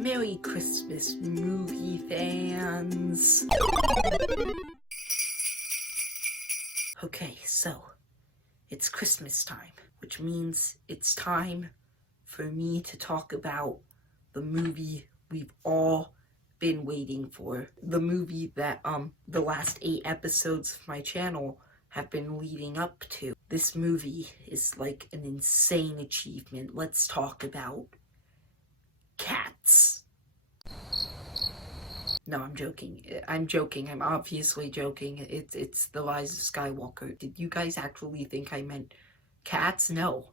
Merry Christmas, movie fans! Okay, so, it's Christmas time, which means it's time for me to talk about the movie we've all been waiting for. The movie that, the last 8 episodes of my channel have been leading up to. This movie is like an insane achievement. Let's talk about Cats. No, I'm joking. I'm obviously joking. It's the Rise of Skywalker. Did you guys actually think I meant Cats? No.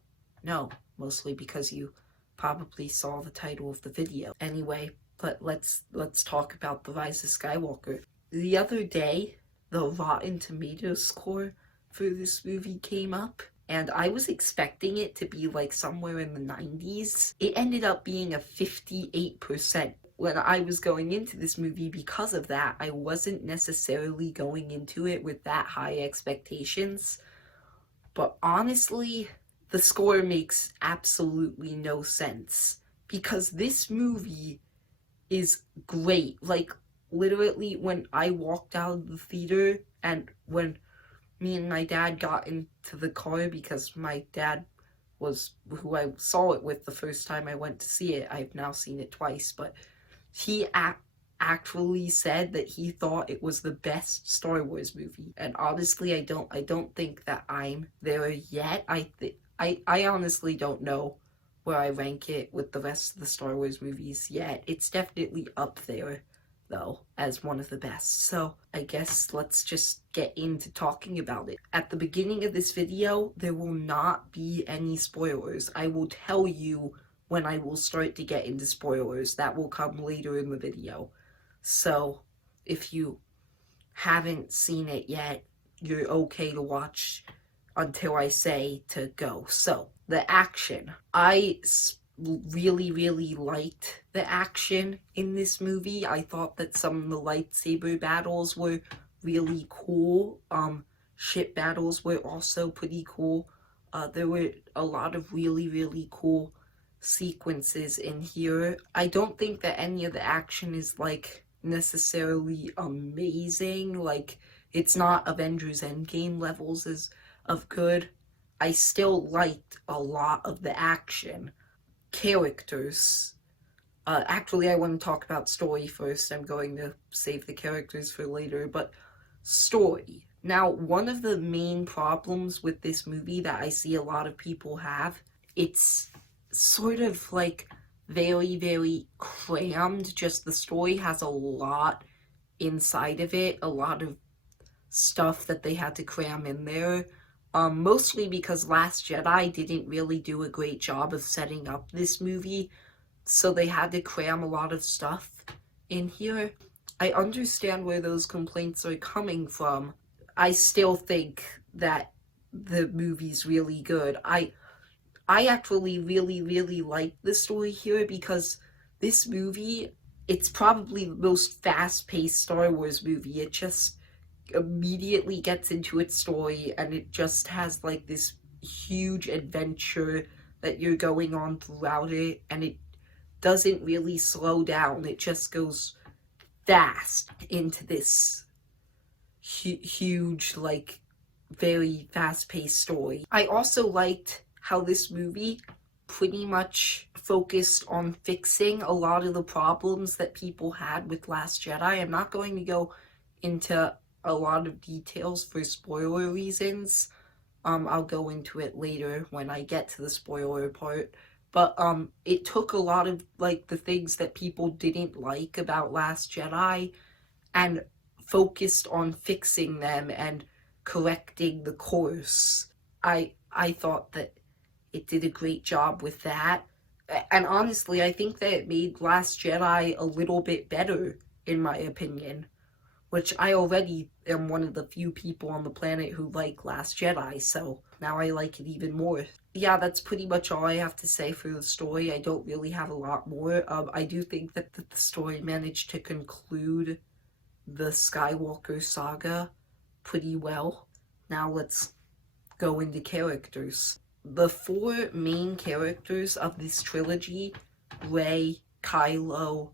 Mostly because you probably saw the title of the video. Anyway, but let's talk about the Rise of Skywalker. The other day, the Rotten Tomatoes score for this movie came up, and I was expecting it to be like somewhere in the 90s. It ended up being a 58%. When I was going into this movie, because of that, I wasn't necessarily going into it with that high expectations. But honestly, the score makes absolutely no sense. Because this movie is great. Like, literally, when I walked out of the theater, and when me and my dad got into the car, because my dad was who I saw it with the first time I went to see it. I've now seen it twice, but he actually said that he thought it was the best Star Wars movie. And honestly, I don't think that I'm there yet. I honestly don't know where I rank it with the rest of the Star Wars movies yet. It's definitely up there, though, as one of the best. So I guess let's just get into talking about it. At the beginning of this video, there will not be any spoilers. I will tell you when I will start to get into spoilers. That will come later in the video. So if you haven't seen it yet, you're okay to watch until I say to go. So, the action. I really liked the action in this movie. I thought that some of the lightsaber battles were really cool. Ship battles were also pretty cool. There were a lot of really cool sequences in here. I don't think that any of the action is like necessarily amazing. Like, it's not Avengers Endgame levels of good. I still liked a lot of the action. Characters. Actually, I want to talk about story first. I'm going to save the characters for later, but story. Now, one of the main problems with this movie that I see a lot of people have, it's sort of like very crammed. Just the story has a lot inside of it, a lot of stuff that they had to cram in there. Mostly because Last Jedi didn't really do a great job of setting up this movie, so they had to cram a lot of stuff in here. I understand where those complaints are coming from. I still think that the movie's really good. I actually really like the story here, because this movie, it's probably the most fast-paced Star Wars movie. It just immediately gets into its story, and it just has like this huge adventure that you're going on throughout it, and it doesn't really slow down. It just goes fast into this huge, like, very fast-paced story. I also liked how this movie pretty much focused on fixing a lot of the problems that people had with Last Jedi. I'm not going to go into a lot of details for spoiler reasons. I'll go into it later when I get to the spoiler part. But it took a lot of like the things that people didn't like about Last Jedi and focused on fixing them and correcting the course. I thought that it did a great job with that. And honestly, I think that it made Last Jedi a little bit better, in my opinion. Which I already am one of the few people on the planet who like Last Jedi, so now I like it even more. Yeah, that's pretty much all I have to say for the story. I don't really have a lot more. I do think that the story managed to conclude the Skywalker saga pretty well. Now let's go into characters. The 4 main characters of this trilogy, Rey, Kylo,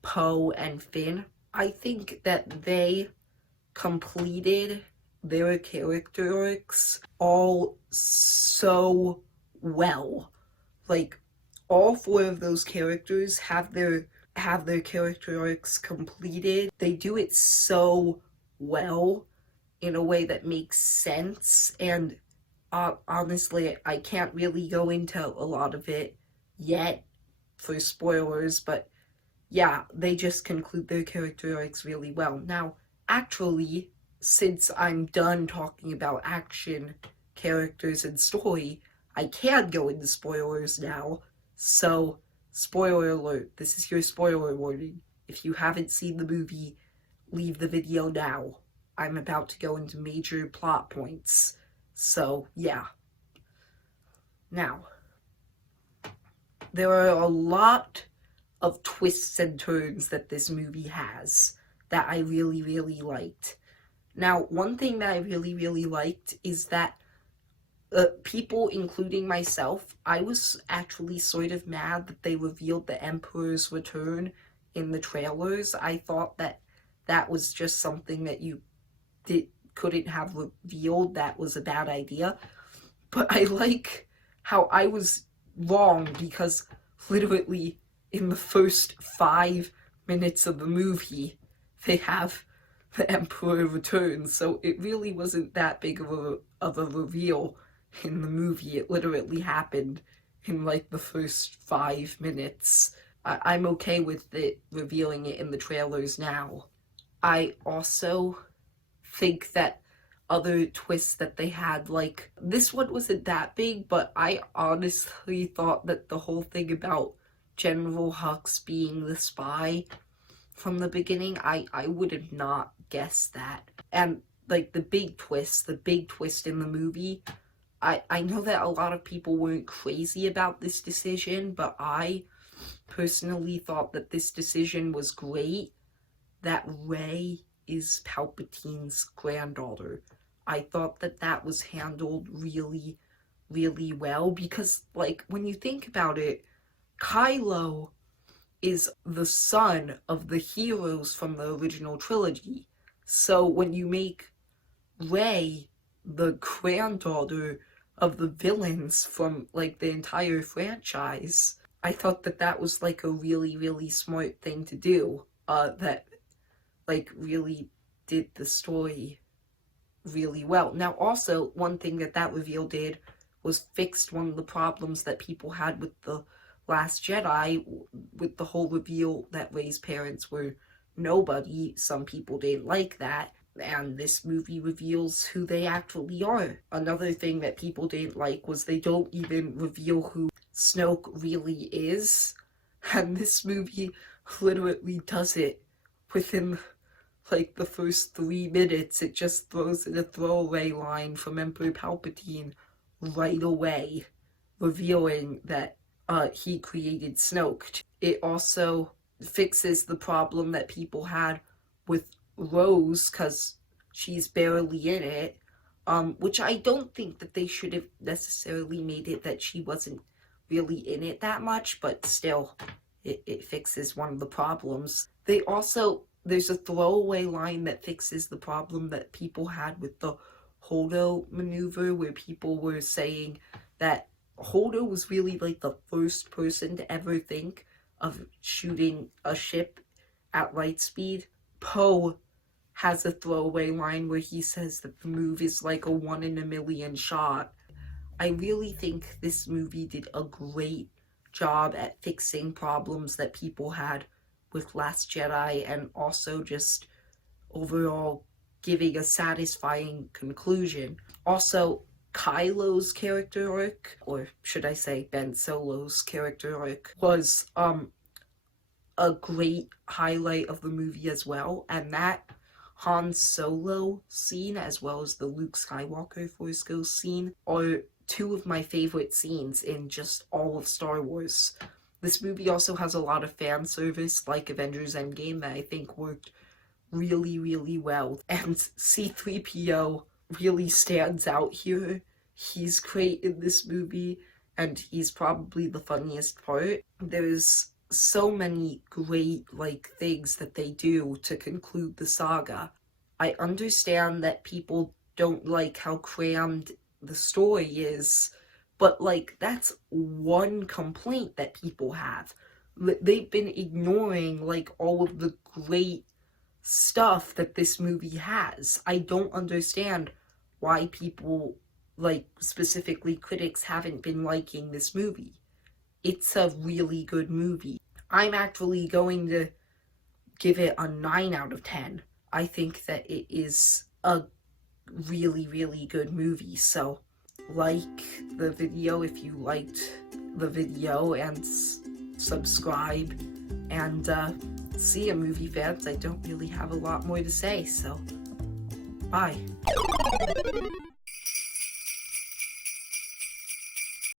Poe, and Finn. I think that they completed their character arcs all so well. Like, all four of those characters have their character arcs completed. They do it so well in a way that makes sense, and honestly, I can't really go into a lot of it yet for spoilers, but yeah, they just conclude their character arcs really well. Now, actually, since I'm done talking about action, characters, and story, I can go into spoilers now. So, spoiler alert, this is your spoiler warning. If you haven't seen the movie, leave the video now. I'm about to go into major plot points. So, yeah. Now, there are a lot of twists and turns that this movie has that I really, really liked. Now, one thing that I really, really liked is that people, including myself, I was actually sort of mad that they revealed the Emperor's return in the trailers. I thought that that was just something that you couldn't have revealed. That was a bad idea. But I like how I was wrong, because literally in the first 5 minutes of the movie, they have the Emperor return. So it really wasn't that big of a reveal in the movie. It literally happened in like the first 5 minutes. I'm okay with it revealing it in the trailers now. I also think that other twists that they had, like, this one wasn't that big, but I honestly thought that the whole thing about General Hux being the spy from the beginning, I would have not guessed that. And like the big twist in the movie, I know that a lot of people weren't crazy about this decision, but I personally thought that this decision was great, that Rey is Palpatine's granddaughter. I thought that that was handled really, really well, because, like, when you think about it, Kylo is the son of the heroes from the original trilogy. So when you make Rey the granddaughter of the villains from, like, the entire franchise, I thought that that was, like, a really, really smart thing to do. That, like, really did the story really well. Now, also, one thing that reveal did was fixed one of the problems that people had with The Last Jedi, with the whole reveal that Rey's parents were nobody. Some people didn't like that, and this movie reveals who they actually are. Another thing that people didn't like was they don't even reveal who Snoke really is, and this movie literally does it within like the first 3 minutes. It just throws in a throwaway line from Emperor Palpatine right away, revealing that he created Snoke. It also fixes the problem that people had with Rose, because she's barely in it, which I don't think that they should have necessarily made it that she wasn't really in it that much, but still, it fixes one of the problems. There's a throwaway line that fixes the problem that people had with the Holdo maneuver, where people were saying that Holdo was really like the first person to ever think of shooting a ship at light speed. Poe has a throwaway line where he says that the move is like a 1 in a million shot. I really think this movie did a great job at fixing problems that people had with Last Jedi, and also just overall giving a satisfying conclusion. Also, Kylo's character arc, or should I say Ben Solo's character arc, was a great highlight of the movie as well, and that Han Solo scene, as well as the Luke Skywalker Force Ghost scene, are two of my favorite scenes in just all of Star Wars. This movie also has a lot of fan service, like Avengers Endgame, that I think worked really, really well. And C-3PO really stands out here. He's great in this movie, and he's probably the funniest part. There's so many great, like, things that they do to conclude the saga. I understand that people don't like how crammed the story is, but, like, that's one complaint that people have. They've been ignoring, like, all of the great stuff that this movie has. I don't understand why people, like, specifically critics, haven't been liking this movie. It's a really good movie. I'm actually going to give it a 9 out of 10. I think that it is a really, really good movie. So, like the video if you liked the video, and subscribe. And see ya, movie fans. I don't really have a lot more to say, so bye.